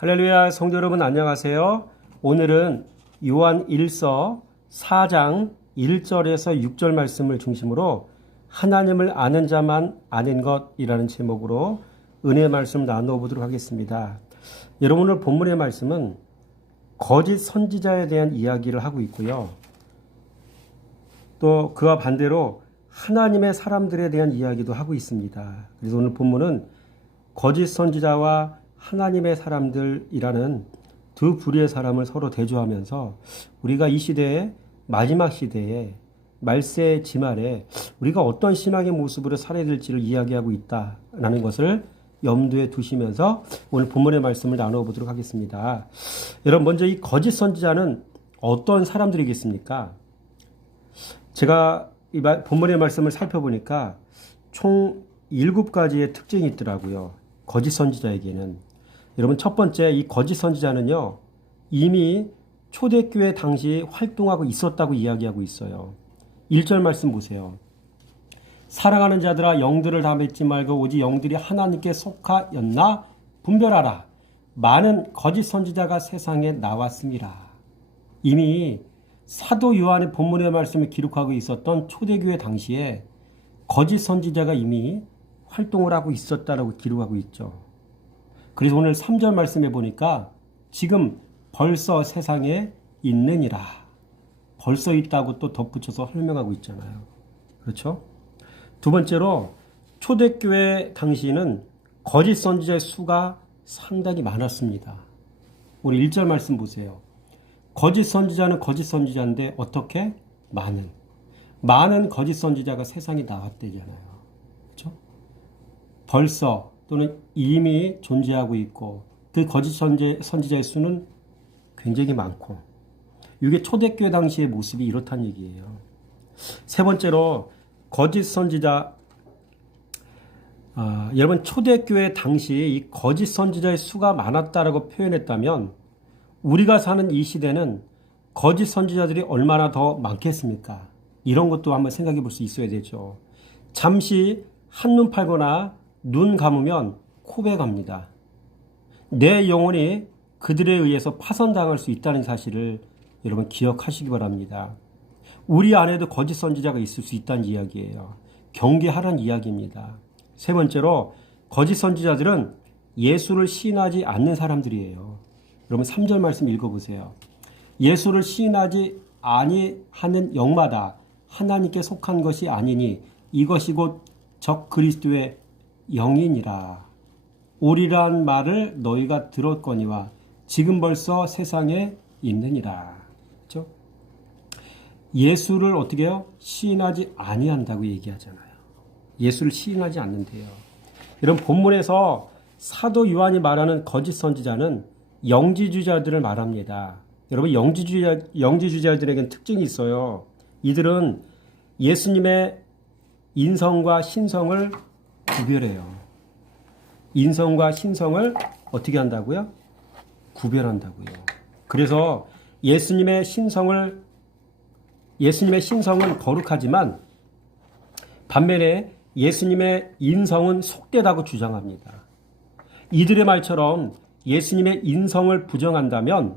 할렐루야, 성도 여러분 안녕하세요. 오늘은 요한 1서 4장 1절에서 6절 말씀을 중심으로 하나님을 아는 자만 아는 것이라는 제목으로 은혜의 말씀 나누어 보도록 하겠습니다. 여러분, 오늘 본문의 말씀은 거짓 선지자에 대한 이야기를 하고 있고요. 또 그와 반대로 하나님의 사람들에 대한 이야기도 하고 있습니다. 그래서 오늘 본문은 거짓 선지자와 하나님의 사람들이라는 두 부류의 사람을 서로 대조하면서 우리가 이 시대에 마지막 시대에 말세 지말에 우리가 어떤 신앙의 모습으로 살아야 될지를 이야기하고 있다라는 것을 염두에 두시면서 오늘 본문의 말씀을 나누어 보도록 하겠습니다. 여러분, 먼저 이 거짓 선지자는 어떤 사람들이겠습니까? 제가 이 본문의 말씀을 살펴보니까 총 7가지의 특징이 있더라고요. 거짓 선지자에게는. 여러분, 첫 번째, 이 거짓 선지자는요, 이미 초대교회 당시 활동하고 있었다고 이야기하고 있어요. 1절 말씀 보세요. 사랑하는 자들아, 영들을 다 믿지 말고 오직 영들이 하나님께 속하였나 분별하라. 많은 거짓 선지자가 세상에 나왔습니다. 이미 사도 요한의 본문의 말씀을 기록하고 있었던 초대교회 당시에 거짓 선지자가 이미 활동을 하고 있었다라고 기록하고 있죠. 그래서 오늘 3절 말씀해 보니까 지금 벌써 세상에 있느니라. 벌써 있다고 또 덧붙여서 설명하고 있잖아요. 그렇죠? 두 번째로 초대교회 당시에는 거짓 선지자의 수가 상당히 많았습니다. 우리 1절 말씀 보세요. 거짓 선지자는 거짓 선지자인데 어떻게? 많은 거짓 선지자가 세상에 나왔대잖아요. 그렇죠? 벌써 또는 이미 존재하고 있고 그 거짓 선지자의 수는 굉장히 많고, 이게 초대교회 당시의 모습이 이렇다는 얘기예요. 세 번째로 거짓 선지자, 여러분, 초대교회 당시에 이 거짓 선지자의 수가 많았다라고 표현했다면 우리가 사는 이 시대는 거짓 선지자들이 얼마나 더 많겠습니까? 이런 것도 한번 생각해 볼 수 있어야 되죠. 잠시 한눈 팔거나 눈 감으면 고백합니다. 내 영혼이 그들에 의해서 파손당할 수 있다는 사실을 여러분 기억하시기 바랍니다. 우리 안에도 거짓 선지자가 있을 수 있다는 이야기예요. 경계하라는 이야기입니다. 세 번째로 거짓 선지자들은 예수를 시인하지 않는 사람들이에요. 여러분 3절 말씀 읽어보세요. 예수를 시인하지 아니하는 영마다 하나님께 속한 것이 아니니 이것이 곧 적 그리스도의 영이니라. 오리란 말을 너희가 들었거니와 지금 벌써 세상에 있느니라. 그렇죠? 예수를 어떻게 해요? 시인하지 아니한다고 얘기하잖아요. 예수를 시인하지 않는데요. 이런 본문에서 사도 요한이 말하는 거짓 선지자는 영지주자들을 말합니다. 여러분, 영지주자들에게는 특징이 있어요. 이들은 예수님의 인성과 신성을 구별해요. 인성과 신성을 어떻게 한다고요? 구별한다고요. 그래서 예수님의 신성은 거룩하지만 반면에 예수님의 인성은 속되다고 주장합니다. 이들의 말처럼 예수님의 인성을 부정한다면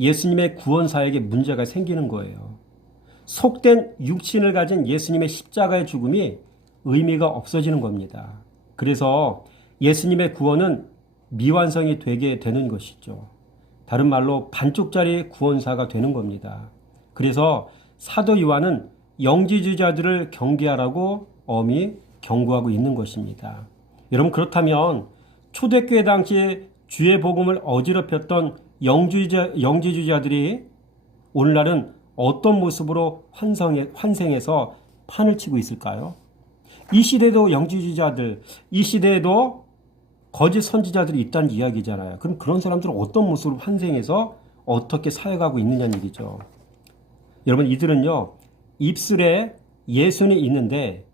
예수님의 구원사에게 문제가 생기는 거예요. 속된 육신을 가진 예수님의 십자가의 죽음이 의미가 없어지는 겁니다. 그래서 예수님의 구원은 미완성이 되게 되는 것이죠. 다른 말로 반쪽짜리 구원사가 되는 겁니다. 그래서 사도 요한은 영지주자들을 경계하라고 엄히 경고하고 있는 것입니다. 여러분, 그렇다면 초대교회 당시에 주의 복음을 어지럽혔던 영지주자들이 오늘날은 어떤 모습으로 환생해서 판을 치고 있을까요? 이 시대에도 영지주자들, 이 시대에도 거짓 선지자들이 있다는 이야기잖아요. 그럼 그런 사람들은 어떤 모습으로 환생해서 어떻게 사역하고 있느냐는 얘기죠. 여러분, 이들은요, 입술에 예수는 있는데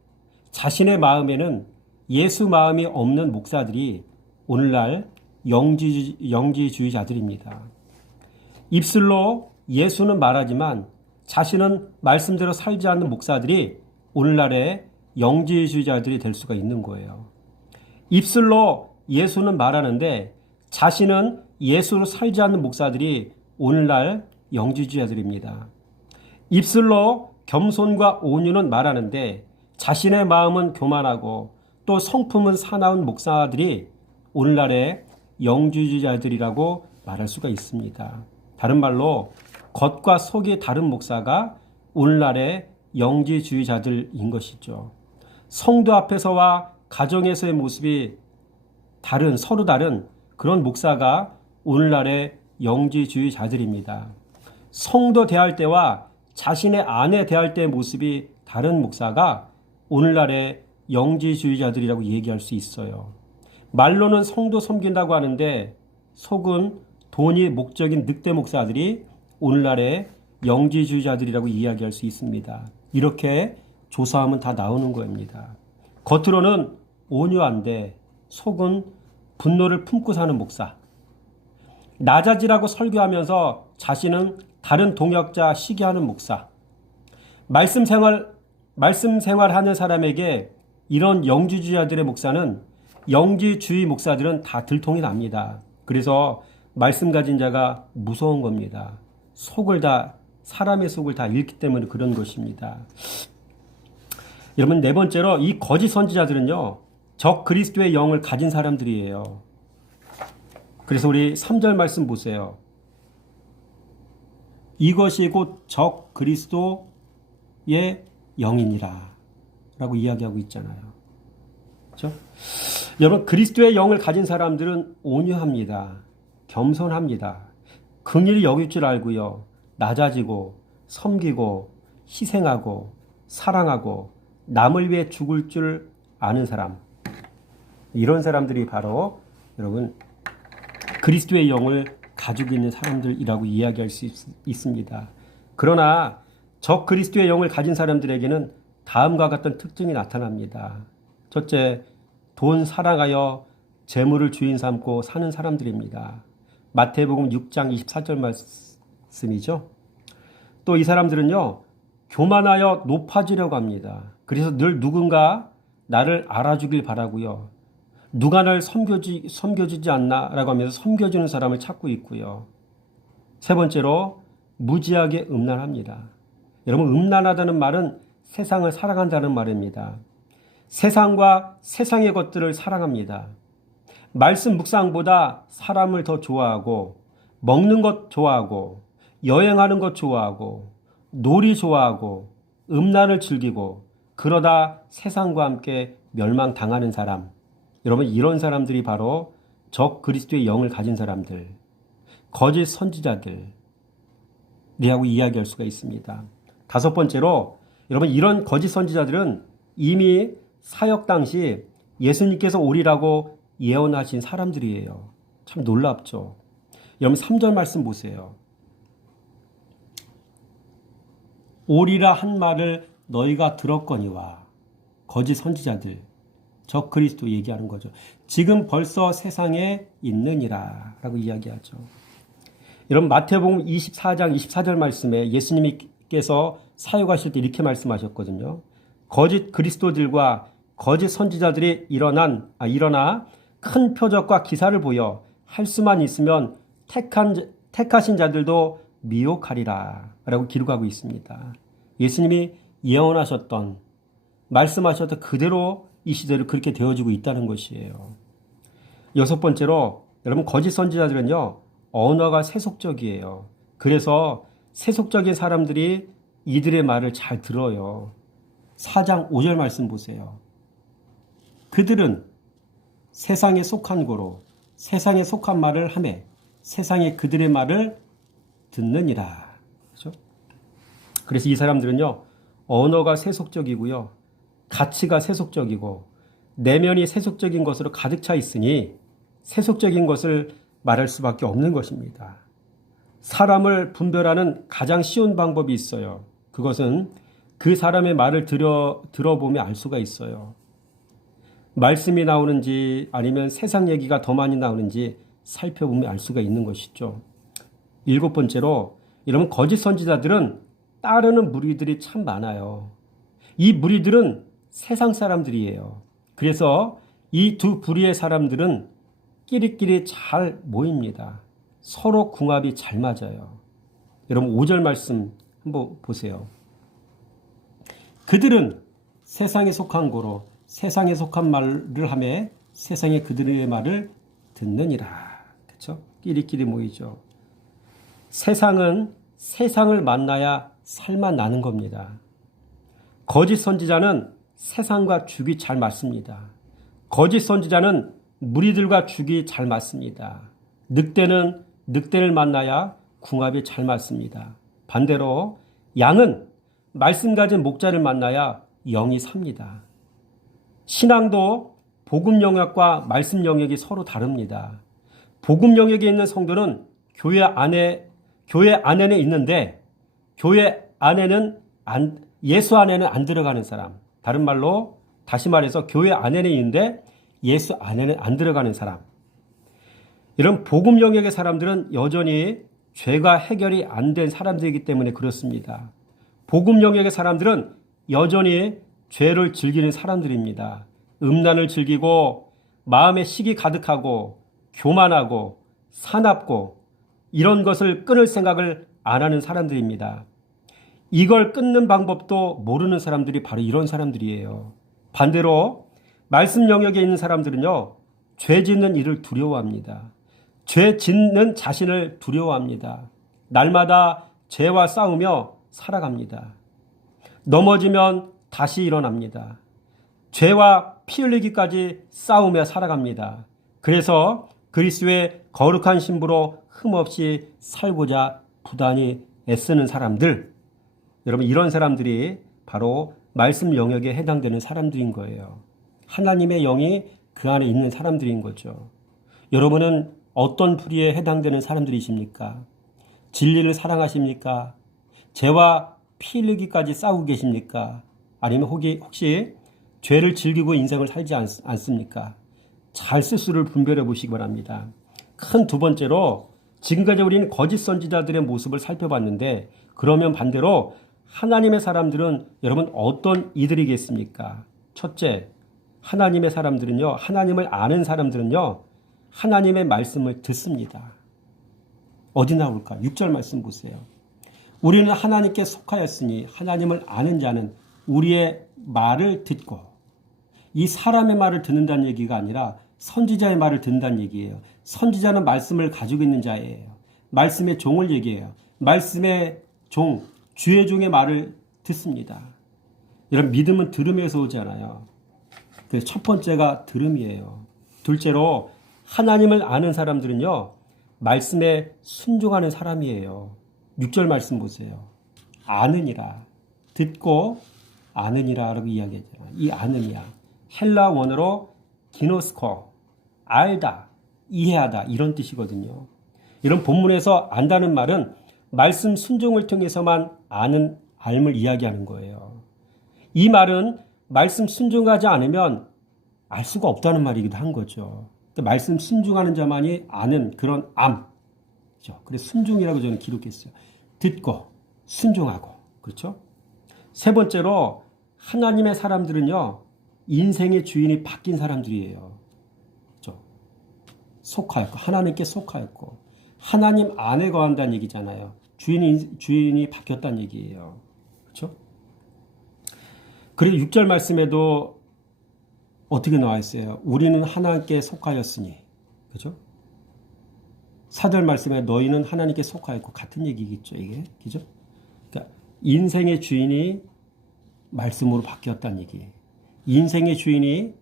자신의 마음에는 예수 마음이 없는 목사들이 오늘날 영지주의자들입니다. 입술로 예수는 말하지만 자신은 말씀대로 살지 않는 목사들이 오늘날의 영지주의자들이 될 수가 있는 거예요. 입술로 예수는 말하는데 자신은 예수로 살지 않는 목사들이 오늘날 영지주의자들입니다. 입술로 겸손과 온유는 말하는데 자신의 마음은 교만하고 또 성품은 사나운 목사들이 오늘날의 영지주의자들이라고 말할 수가 있습니다. 다른 말로 겉과 속이 다른 목사가 오늘날의 영지주의자들인 것이죠. 성도 앞에서와 가정에서의 모습이 서로 다른 그런 목사가 오늘날의 영지주의자들입니다. 성도 대할 때와 자신의 아내 대할 때의 모습이 다른 목사가 오늘날의 영지주의자들이라고 얘기할 수 있어요. 말로는 성도 섬긴다고 하는데 속은 돈이 목적인 늑대 목사들이 오늘날의 영지주의자들이라고 이야기할 수 있습니다. 이렇게 조사하면 다 나오는 겁니다. 겉으로는 온유한데 속은 분노를 품고 사는 목사. 낮아지라고 설교하면서 자신은 다른 동역자 시기하는 목사. 말씀 생활하는 사람에게 이런 영지주의자들의 영지주의 목사들은 다 들통이 납니다. 그래서 말씀 가진 자가 무서운 겁니다. 사람의 속을 다 읽기 때문에 그런 것입니다. 여러분, 네 번째로 이 거짓 선지자들은요, 적 그리스도의 영을 가진 사람들이에요. 그래서 우리 3절 말씀 보세요. 이것이 곧 적 그리스도의 영이니라 라고 이야기하고 있잖아요. 그렇죠? 여러분, 그리스도의 영을 가진 사람들은 온유합니다. 겸손합니다. 긍휼히 여길 줄 알고요. 낮아지고 섬기고 희생하고 사랑하고 남을 위해 죽을 줄 아는 사람. 이런 사람들이 바로 여러분 그리스도의 영을 가지고 있는 사람들이라고 이야기할 수 있습니다. 그러나 적 그리스도의 영을 가진 사람들에게는 다음과 같은 특징이 나타납니다. 첫째, 돈 사랑하여 재물을 주인 삼고 사는 사람들입니다. 마태복음 6장 24절 말씀이죠. 또 이 사람들은요, 교만하여 높아지려고 합니다. 그래서 늘 누군가 나를 알아주길 바라고요. 누가 날 섬겨주지 않나 라고 하면서 섬겨주는 사람을 찾고 있고요. 세 번째로 무지하게 음란합니다. 여러분, 음란하다는 말은 세상을 사랑한다는 말입니다. 세상과 세상의 것들을 사랑합니다. 말씀 묵상보다 사람을 더 좋아하고 먹는 것 좋아하고 여행하는 것 좋아하고 놀이 좋아하고 음란을 즐기고 그러다 세상과 함께 멸망당하는 사람. 여러분, 이런 사람들이 바로 적 그리스도의 영을 가진 사람들, 거짓 선지자들이라고 이야기할 수가 있습니다. 다섯 번째로 여러분, 이런 거짓 선지자들은 이미 사역 당시 예수님께서 오리라고 예언하신 사람들이에요. 참 놀랍죠. 여러분 3절 말씀 보세요. 오리라 한 말을 너희가 들었거니와. 거짓 선지자들, 적 그리스도 얘기하는 거죠. 지금 벌써 세상에 있느니라 라고 이야기하죠. 여러분 마태복음 24장 24절 말씀에 예수님께서 사역하실 때 이렇게 말씀하셨거든요. 거짓 그리스도들과 거짓 선지자들이 일어나 큰 표적과 기사를 보여 할 수만 있으면 택하신 자들도 미혹하리라 라고 기록하고 있습니다. 예수님이 예언하셨던 말씀하셨던 그대로 이 시대를 그렇게 되어지고 있다는 것이에요. 여섯 번째로 여러분 거짓 선지자들은요, 언어가 세속적이에요. 그래서 세속적인 사람들이 이들의 말을 잘 들어요. 4장 5절 말씀 보세요. 그들은 세상에 속한 고로 세상에 속한 말을 하매 세상에 그들의 말을 듣느니라. 그렇죠? 그래서 이 사람들은요, 언어가 세속적이고요, 가치가 세속적이고 내면이 세속적인 것으로 가득 차 있으니 세속적인 것을 말할 수밖에 없는 것입니다. 사람을 분별하는 가장 쉬운 방법이 있어요. 그것은 그 사람의 말을 들어보면 알 수가 있어요. 말씀이 나오는지 아니면 세상 얘기가 더 많이 나오는지 살펴보면 알 수가 있는 것이죠. 일곱 번째로 여러분 거짓 선지자들은 따르는 무리들이 참 많아요. 이 무리들은 세상 사람들이에요. 그래서 이 두 부류의 사람들은 끼리끼리 잘 모입니다. 서로 궁합이 잘 맞아요. 여러분 5절 말씀 한번 보세요. 그들은 세상에 속한 고로 세상에 속한 말을 하며 세상에 그들의 말을 듣느니라. 그렇죠? 끼리끼리 모이죠. 세상은 세상을 만나야 살만 나는 겁니다. 거짓 선지자는 세상과 죽이 잘 맞습니다. 거짓 선지자는 무리들과 죽이 잘 맞습니다. 늑대는 늑대를 만나야 궁합이 잘 맞습니다. 반대로 양은 말씀 가진 목자를 만나야 영이 삽니다. 신앙도 복음 영역과 말씀 영역이 서로 다릅니다. 복음 영역에 있는 성도는 교회 안에는 있는데 교회 안에는 예수 안에는 안 들어가는 사람. 다른 말로 다시 말해서 교회 안에는 있는데 예수 안에는 안 들어가는 사람. 이런 복음 영역의 사람들은 여전히 죄가 해결이 안 된 사람들이기 때문에 그렇습니다. 복음 영역의 사람들은 여전히 죄를 즐기는 사람들입니다. 음란을 즐기고 마음에 식이 가득하고 교만하고 사납고 이런 것을 끊을 생각을 안 하는 사람들입니다. 이걸 끊는 방법도 모르는 사람들이 바로 이런 사람들이에요. 반대로 말씀 영역에 있는 사람들은요, 죄 짓는 일을 두려워합니다. 죄 짓는 자신을 두려워합니다. 날마다 죄와 싸우며 살아갑니다. 넘어지면 다시 일어납니다. 죄와 피 흘리기까지 싸우며 살아갑니다. 그래서 그리스도의 거룩한 신부로 흠없이 살고자 부단히 애쓰는 사람들, 여러분 이런 사람들이 바로 말씀 영역에 해당되는 사람들인 거예요. 하나님의 영이 그 안에 있는 사람들인 거죠. 여러분은 어떤 부류에 해당되는 사람들이십니까? 진리를 사랑하십니까? 죄와 피 흘리기까지 싸우고 계십니까? 아니면 혹시 죄를 즐기고 인생을 살지 않습니까? 잘 스스로를 분별해 보시기 바랍니다. 큰 두 번째로 지금까지 우리는 거짓 선지자들의 모습을 살펴봤는데 그러면 반대로 하나님의 사람들은 여러분 어떤 이들이겠습니까? 첫째, 하나님의 사람들은요, 하나님을 아는 사람들은요, 하나님의 말씀을 듣습니다. 어디 나올까? 6절 말씀 보세요. 우리는 하나님께 속하였으니 하나님을 아는 자는 우리의 말을 듣고, 이 사람의 말을 듣는다는 얘기가 아니라 선지자의 말을 듣는다는 얘기예요. 선지자는 말씀을 가지고 있는 자예요. 말씀의 종을 얘기해요. 말씀의 종, 주의 종의 말을 듣습니다. 이런 믿음은 들음에서 오지 않아요. 그래서 첫 번째가 들음이에요. 둘째로 하나님을 아는 사람들은요, 말씀에 순종하는 사람이에요. 6절 말씀 보세요. 아느니라. 듣고 아느니라 라고 이야기했잖아요. 이 아느니야. 헬라 원어로 기노스코, 알다, 이해하다 이런 뜻이거든요. 이런 본문에서 안다는 말은 말씀 순종을 통해서만 아는, 알을 이야기하는 거예요. 이 말은 말씀 순종하지 않으면 알 수가 없다는 말이기도 한 거죠. 말씀 순종하는 자만이 아는 그런 암. 그렇죠? 그래서 순종이라고 저는 기록했어요. 듣고 순종하고. 그렇죠? 세 번째로 하나님의 사람들은요, 인생의 주인이 바뀐 사람들이에요. 그렇죠? 속하였고, 하나님께 속하였고, 하나님 안에 거한다는 얘기잖아요. 주인이 바뀌었다는 얘기예요. 그렇죠? 그리고 6절 말씀에도 어떻게 나와 있어요? 우리는 하나님께 속하였으니. 그죠? 4절 말씀에 너희는 하나님께 속하였고, 같은 얘기겠죠, 이게. 그죠? 그러니까 인생의 주인이 말씀으로 바뀌었다는 얘기예요. 인생의 주인이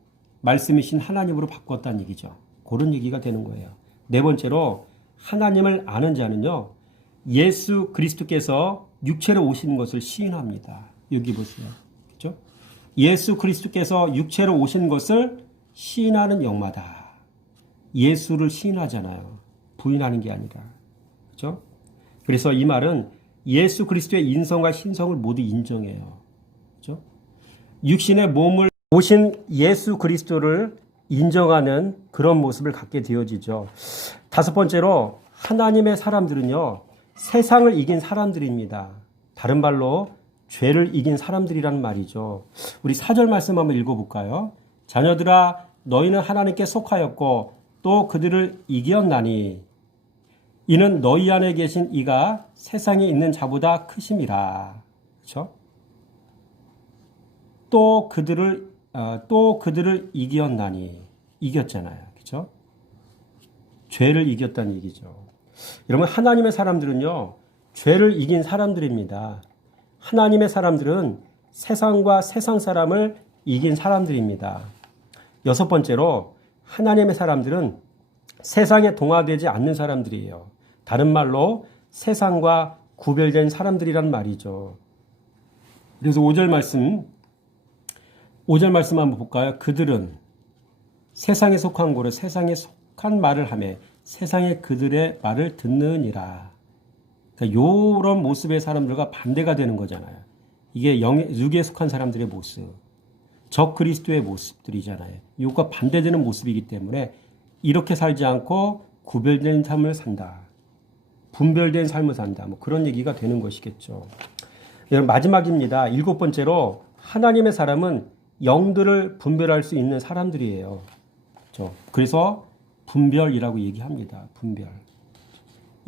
말씀이신 하나님으로 바꿨다는 얘기죠. 그런 얘기가 되는 거예요. 네 번째로 하나님을 아는 자는요, 예수 그리스도께서 육체로 오신 것을 시인합니다. 여기 보세요. 그렇죠? 예수 그리스도께서 육체로 오신 것을 시인하는 영마다. 예수를 시인하잖아요. 부인하는 게 아니라. 그렇죠? 그래서 이 말은 예수 그리스도의 인성과 신성을 모두 인정해요. 그렇죠? 육신의 몸을 오신 예수 그리스도를 인정하는 그런 모습을 갖게 되어지죠. 다섯 번째로 하나님의 사람들은요, 세상을 이긴 사람들입니다. 다른 말로 죄를 이긴 사람들이라는 말이죠. 우리 4절 말씀 한번 읽어볼까요? 자녀들아 너희는 하나님께 속하였고 또 그들을 이겼나니 이는 너희 안에 계신 이가 세상에 있는 자보다 크심이라. 그렇죠? 또 그들을 이겼나니. 이겼잖아요. 그렇죠? 죄를 이겼다는 얘기죠. 여러분, 하나님의 사람들은요, 죄를 이긴 사람들입니다. 하나님의 사람들은 세상과 세상 사람을 이긴 사람들입니다. 여섯 번째로, 하나님의 사람들은 세상에 동화되지 않는 사람들이에요. 다른 말로 세상과 구별된 사람들이란 말이죠. 그래서 5절 말씀 한번 볼까요? 그들은 세상에 속한 고로 세상에 속한 말을 하며 세상에 그들의 말을 듣느니라. 그러니까 이런 모습의 사람들과 반대가 되는 거잖아요. 이게 육에 속한 사람들의 모습, 적 그리스도의 모습들이잖아요. 이것과 반대되는 모습이기 때문에 이렇게 살지 않고 구별된 삶을 산다. 분별된 삶을 산다. 뭐 그런 얘기가 되는 것이겠죠. 마지막입니다. 7번째로 하나님의 사람은 영들을 분별할 수 있는 사람들이에요. 그래서 분별이라고 얘기합니다. 분별.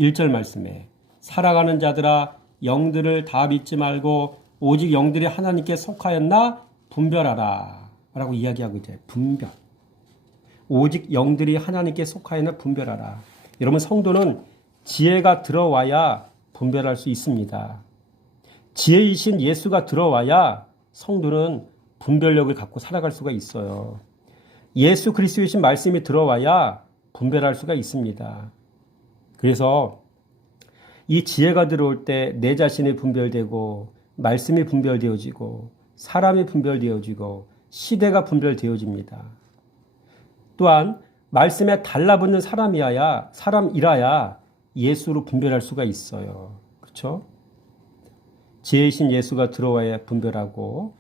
1절 말씀에 살아가는 자들아 영들을 다 믿지 말고 오직 영들이 하나님께 속하였나 분별하라 라고 이야기하고 있어요. 분별. 오직 영들이 하나님께 속하였나 분별하라. 여러분, 성도는 지혜가 들어와야 분별할 수 있습니다. 지혜이신 예수가 들어와야 성도는 분별력을 갖고 살아갈 수가 있어요. 예수 그리스도이신 말씀이 들어와야 분별할 수가 있습니다. 그래서 이 지혜가 들어올 때 내 자신이 분별되고 말씀이 분별되어지고 사람이 분별되어지고 시대가 분별되어집니다. 또한 말씀에 달라붙는 사람이라야 예수로 분별할 수가 있어요. 그렇죠? 지혜이신 예수가 들어와야 분별하고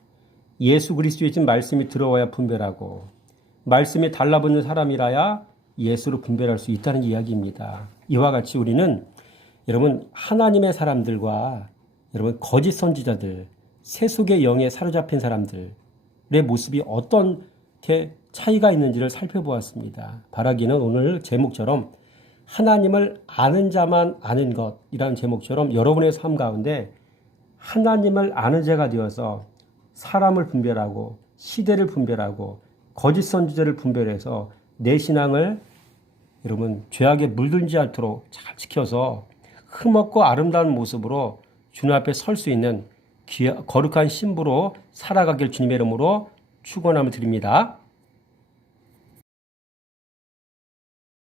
예수 그리스도이신 말씀이 들어와야 분별하고 말씀에 달라붙는 사람이라야 예수로 분별할 수 있다는 이야기입니다. 이와 같이 우리는 여러분 하나님의 사람들과 여러분 거짓 선지자들, 세속의 영에 사로잡힌 사람들의 모습이 어떻게 차이가 있는지를 살펴보았습니다. 바라기는 오늘 제목처럼 하나님을 아는 자만 아는 것이라는 제목처럼 여러분의 삶 가운데 하나님을 아는 자가 되어서 사람을 분별하고 시대를 분별하고 거짓 선지자를 분별해서 내 신앙을 여러분 죄악에 물들지 않도록 잘 지켜서 흠없고 아름다운 모습으로 주님 앞에 설 수 있는 거룩한 신부로 살아가길 주님의 이름으로 축원함을 드립니다.